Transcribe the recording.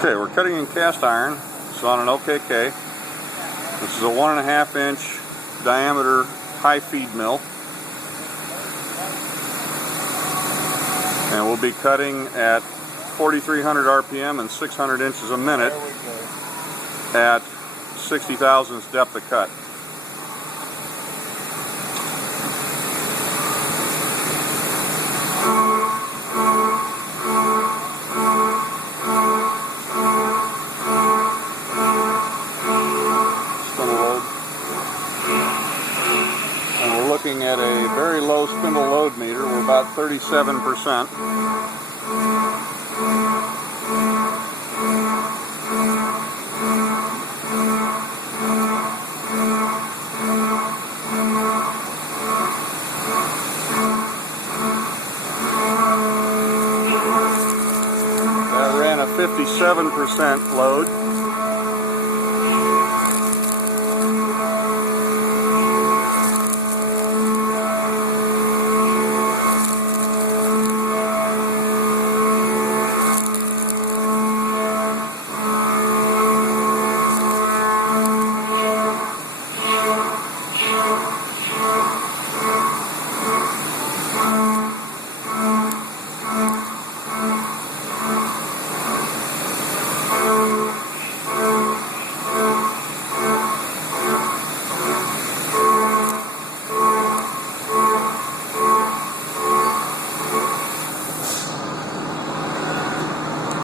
Okay, we're cutting in cast iron. It's on an OKK. This is a 1.5 inch diameter high feed mill. And we'll be cutting at 4,300 RPM and 600 inches a minute at 60 thousandths depth of cut. And we're looking at a very low spindle load meter. We're about 37%. That ran a 57% load.